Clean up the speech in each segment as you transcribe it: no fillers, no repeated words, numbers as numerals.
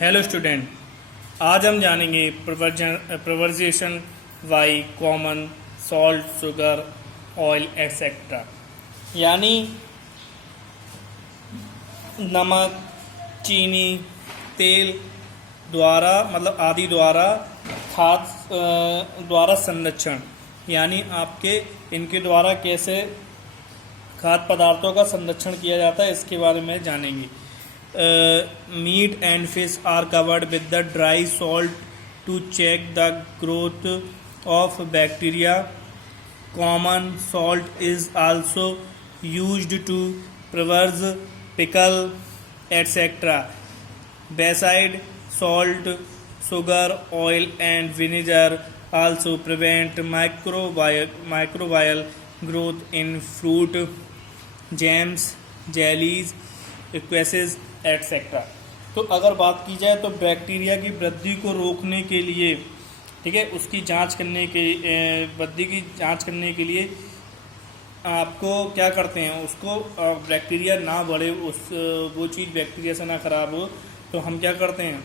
Hello student, आज हम जानेंगे preservation by common salt sugar oil etcetera, यानी नमक, चीनी, तेल द्वारा आदि द्वारा द्वारा संरक्षण, यानी आपके इनके द्वारा कैसे खाद्य पदार्थों का संरक्षण किया जाता है, इसके बारे में जानेंगे। Meat and fish are covered with the dry salt to check the growth of bacteria. Common salt is also used to preserve pickle, etc. Beside salt, sugar, oil, and vinegar also prevent microbial growth in fruit, jams, jellies, squashes etcetera. तो अगर बात की जाए तो bacteria की वृद्धि को रोकने के लिए, ठीक है, उसकी जांच करने के वृद्धि की जांच करने के लिए आपको क्या करते हैं, उसको बैक्टीरिया ना बढ़े, वो चीज़ बैक्टीरिया से ना खराब हो, तो हम क्या करते हैं,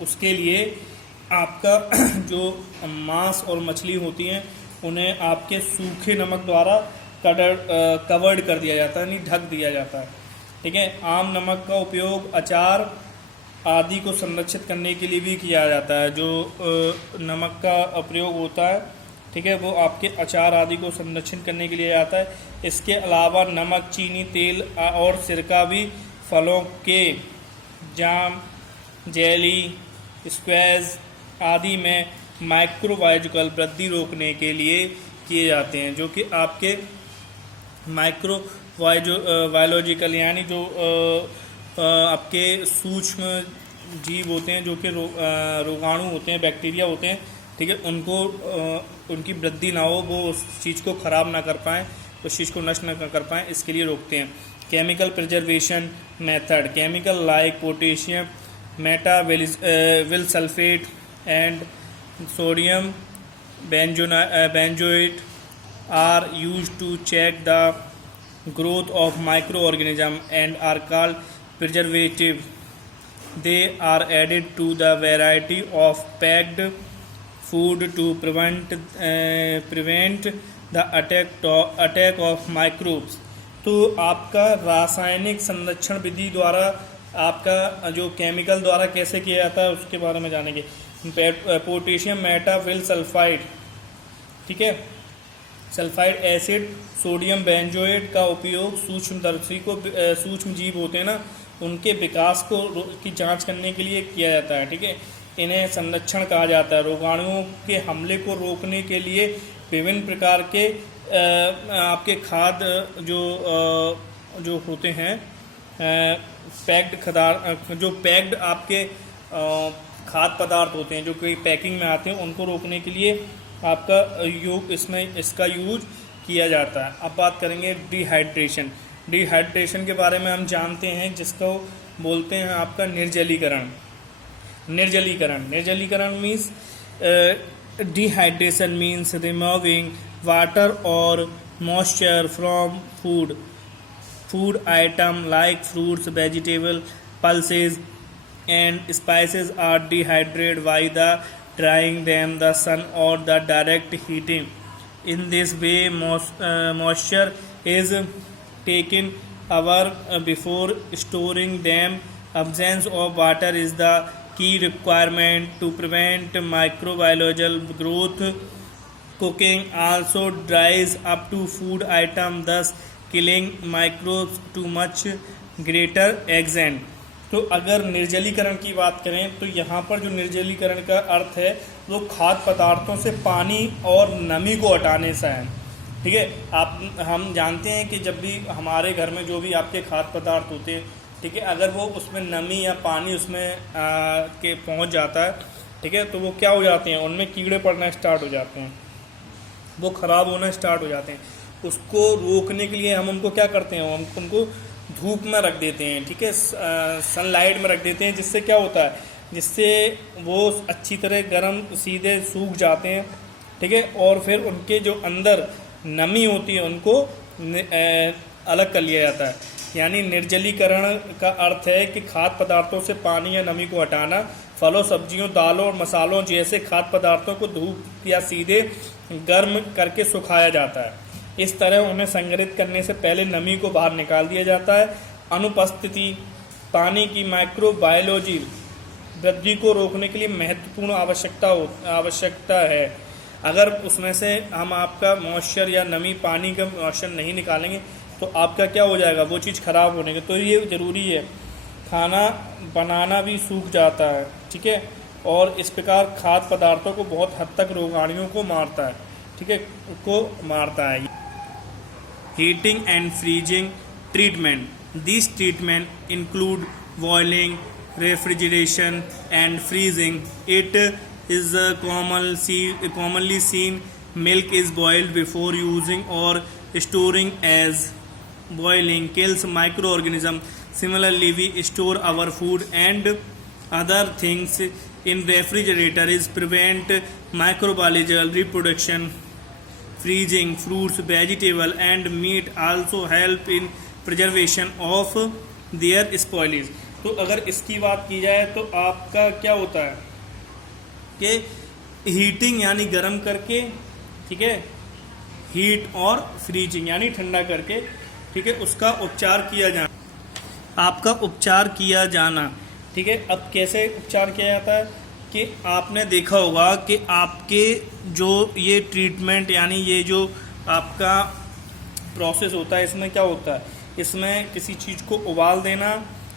उसके लिए आपका जो मांस और मछली होती हैं उन्हें आपके सूखे नमक द्वारा कवर्ड कर दिया जाता है, नहीं ढक दिया जाता है। ठीक है, आम नमक का उपयोग अचार आदि को संरक्षित करने के लिए भी किया जाता है। जो नमक का प्रयोग होता है, ठीक है, वो आपके अचार आदि को संरक्षित करने के लिए आता है। इसके अलावा नमक, चीनी, तेल और सिरका भी फलों के जाम, जेली, स्क्वैश आदि में माइक्रोबायोलॉजिकल वृद्धि रोकने के लिए किए जाते हैं, जो कि आपके बायोलॉजिकल यानी जो आपके सूक्ष्म जीव होते हैं, जो कि रोगाणु होते हैं, बैक्टीरिया होते हैं, ठीक है, उनको उनकी वृद्धि ना हो, वो उस चीज़ को ख़राब ना कर पाएँ, उस चीज़ को नष्ट ना कर पाएँ, इसके लिए रोकते हैं। Chemical preservation method, chemical like potassium metabisulphite and sodium benzoate are used to check the growth of microorganism and are called preservative. They are added to the variety of packed food to prevent the attack of microbes. तो आपका रासायनिक संरक्षण विधि द्वारा आपका जो chemical द्वारा कैसे किया जाता है उसके बारे में जानेंगे। पोटेशियम मेटाविल सल्फाइड, ठीक है, सल्फाइड एसिड, सोडियम बेंजोएट का उपयोग सूक्ष्मदर्शी को सूक्ष्म जीव होते हैं ना, उनके विकास को की जांच करने के लिए किया जाता है। ठीक है, इन्हें संरक्षण कहा जाता है। रोगाणुओं के हमले को रोकने के लिए विभिन्न प्रकार के आपके खाद्य जो होते हैं, पैक्ड आपके खाद्य पदार्थ होते हैं जो कि पैकिंग में आते हैं, उनको रोकने के लिए आपका इसका यूज किया जाता है। अब बात करेंगे डिहाइड्रेशन। डिहाइड्रेशन के बारे में हम जानते हैं, जिसको बोलते हैं आपका निर्जलीकरण। निर्जलीकरण means dehydration means removing water और moisture from food item like fruits, vegetable, pulses and spices are dehydrated by the drying them, the sun or the direct heating. In this way moisture is taken away before storing them. Absence of water is the key requirement to prevent microbiological growth. Cooking also dries up to food item, thus killing microbes to much greater extent. तो अगर निर्जलीकरण की बात करें तो यहाँ पर जो निर्जलीकरण का अर्थ है वो खाद्य पदार्थों से पानी और नमी को हटाने से है। ठीक है, हम जानते हैं कि जब भी हमारे घर में जो भी आपके खाद्य पदार्थ होते हैं, ठीक है, अगर वो उसमें नमी या पानी उसमें के पहुँच जाता है, ठीक है, तो वो क्या हो जाते हैं, उनमें कीड़े पड़ना स्टार्ट हो जाते हैं, वो ख़राब होना स्टार्ट हो जाते हैं। उसको रोकने के लिए हम उनको क्या करते हैं, हम उनको धूप में रख देते हैं, ठीक है, सनलाइट में रख देते हैं, जिससे क्या होता है, जिससे वो अच्छी तरह गर्म सीधे सूख जाते हैं। ठीक है, और फिर उनके जो अंदर नमी होती है उनको अलग कर लिया जाता है। यानी निर्जलीकरण का अर्थ है कि खाद्य पदार्थों से पानी या नमी को हटाना। फलों, सब्जियों, दालों और मसालों जैसे खाद्य पदार्थों को धूप या सीधे गर्म करके सुखाया जाता है। इस तरह उन्हें संग्रहित करने से पहले नमी को बाहर निकाल दिया जाता है। अनुपस्थिति पानी की माइक्रोबायोलॉजी वृद्धि को रोकने के लिए महत्वपूर्ण आवश्यकता है। अगर उसमें से हम आपका मॉइस्चर या नमी, पानी का मॉइस्चर नहीं निकालेंगे तो आपका क्या हो जाएगा, वो चीज़ खराब होने की। तो ये ज़रूरी है। खाना बनाना भी सूख जाता है, ठीक है, और इस प्रकार खाद्य पदार्थों को बहुत हद तक रोगाणुओं को मारता है, ठीक है, को मारता है। Heating and freezing treatment, this treatment include boiling, refrigeration and freezing. It is commonly seen milk is boiled before using or storing, as boiling kills microorganisms. Similarly, we store our food and other things in refrigerator is prevent microbiological reproduction. Freezing fruits, vegetable and meat also help in preservation of their spoilage. तो अगर इसकी बात की जाए तो आपका क्या होता है कि हीटिंग यानी गर्म करके, ठीक है, हीट और फ्रीजिंग यानी ठंडा करके, ठीक है, उसका उपचार किया जाना, आपका उपचार किया जाना, ठीक है। अब कैसे उपचार किया जाता है कि आपने देखा होगा कि आपके जो ये ट्रीटमेंट यानी ये जो आपका प्रोसेस होता है, इसमें क्या होता है, इसमें किसी चीज़ को उबाल देना,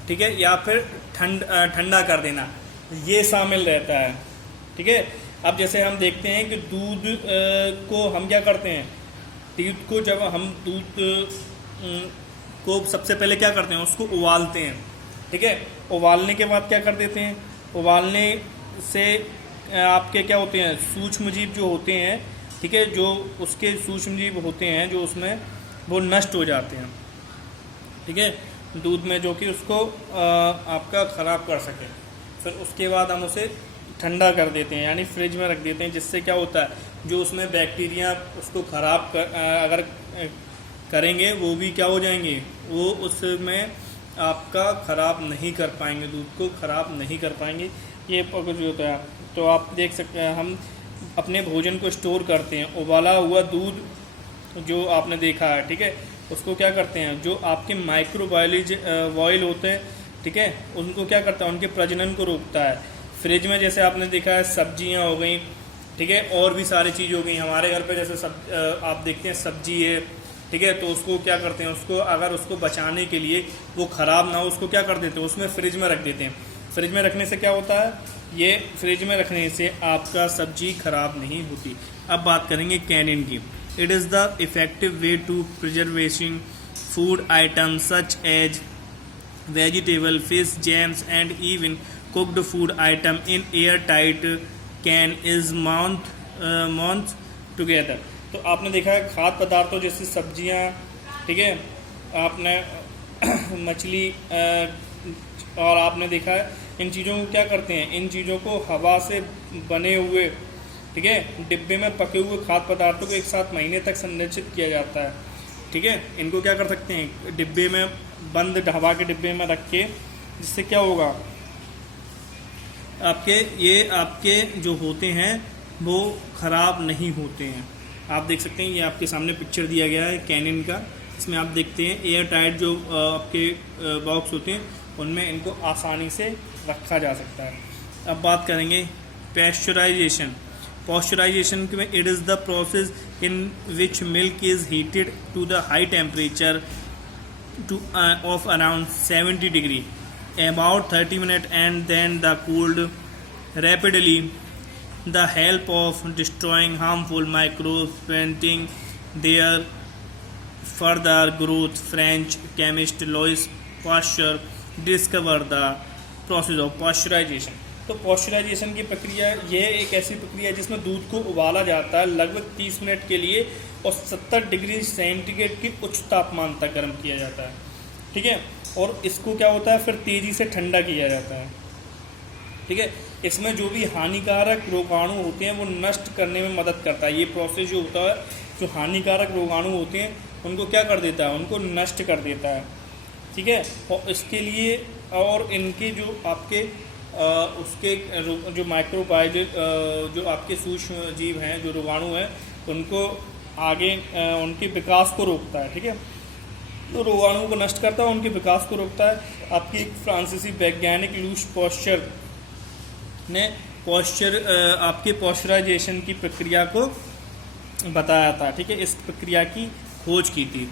ठीक है, या फिर ठंडा कर देना, ये शामिल रहता है, ठीक है। अब जैसे हम देखते हैं कि दूध को हम क्या करते हैं, दूध को जब हम दूध को सबसे पहले क्या करते हैं, उसको उबालते हैं, ठीक है। उबालने के बाद क्या कर देते हैं, उबालने से आपके क्या होते हैं, सूक्ष्म जीव जो होते हैं, ठीक है, जो उसके सूक्ष्म जीव होते हैं जो उसमें वो नष्ट हो जाते हैं, ठीक है, दूध में, जो कि उसको आपका ख़राब कर सके। फिर उसके बाद हम उसे ठंडा कर देते हैं यानी फ्रिज में रख देते हैं, जिससे क्या होता है, जो उसमें बैक्टीरिया उसको ख़राब अगर करेंगे वो भी क्या हो जाएंगे, वो उसमें आपका ख़राब नहीं कर पाएंगे, दूध को ख़राब नहीं कर पाएंगे। ये कुछ होता है। तो आप देख सकते हैं हम अपने भोजन को स्टोर करते हैं। उबाला हुआ दूध जो आपने देखा है, ठीक है, उसको क्या करते हैं, जो आपके माइक्रोबायोलॉजी होते हैं, ठीक है, उनको क्या करता है, उनके प्रजनन को रोकता है। फ्रिज में जैसे आपने देखा है सब्जियां हो गई, ठीक है, और भी सारी चीज़ हो गई। हमारे घर पे जैसे आप देखते हैं सब्जी है, ठीक है, तो उसको क्या करते हैं, उसको अगर उसको बचाने के लिए वो ख़राब ना हो, उसको क्या कर देते हैं, उसमें फ्रिज में रख देते हैं। फ्रिज में रखने से क्या होता है, ये फ्रिज में रखने से आपका सब्जी ख़राब नहीं होती। अब बात करेंगे कैनिंग की। It is the effective way to preserving food items such as vegetable, fish, jams, and even cooked food item in airtight can is months together. तो आपने देखा है खाद्य पदार्थों जैसे सब्जियां, ठीक है, आपने मछली और आपने देखा है इन चीज़ों को क्या करते हैं, इन चीज़ों को हवा से बने हुए, ठीक है, डिब्बे में पके हुए खाद्य पदार्थों को एक साथ महीने तक संरक्षित किया जाता है, ठीक है। इनको क्या कर सकते हैं, डिब्बे में बंद हवा के डिब्बे में रख के, जिससे क्या होगा, आपके जो होते हैं वो ख़राब नहीं होते हैं। आप देख सकते हैं, ये आपके सामने पिक्चर दिया गया है कैनिन का। इसमें आप देखते हैं एयर टाइट जो आपके बॉक्स होते हैं उनमें इनको आसानी से रखा जा सकता है। अब बात करेंगे पैस्चराइजेशन। Pasteurization में it is the process in which milk is heated to the high temperature of around 70 degree about 30 minutes and then the cooled rapidly the help of destroying harmful microbes preventing their further growth. French chemist Louis Pasteur discovered the process of pasteurization. तो pasteurisation की प्रक्रिया ये एक ऐसी प्रक्रिया है जिसमें दूध को उबाला जाता है लगभग 30 मिनट के लिए और 70 डिग्री सेंटीग्रेड की उच्च तापमान तक गर्म किया जाता है, ठीक है, और इसको क्या होता है फिर तेज़ी से ठंडा किया जाता है, ठीक है। इसमें जो भी हानिकारक रोगाणु होते हैं वो नष्ट करने में मदद करता है। ये प्रोसेस जो होता है, जो हानिकारक रोगाणु होते हैं उनको क्या कर देता है, उनको नष्ट कर देता है। ठीक है। और इसके लिए और इनके जो आपके उसके जो माइक्रोबायोलॉजी जो आपके सूक्ष्म जीव हैं, जो रोगाणु हैं, उनको आगे उनके विकास को रोकता है, ठीक है। तो रोगाणु को नष्ट करता है, उनके विकास को रोकता है। आपकी एक फ्रांसीसी वैज्ञानिक लूश पॉस्चर ने आपके पॉस्चराइजेशन की प्रक्रिया को बताया था, ठीक है। इस प्रक्रिया की खोज की थी।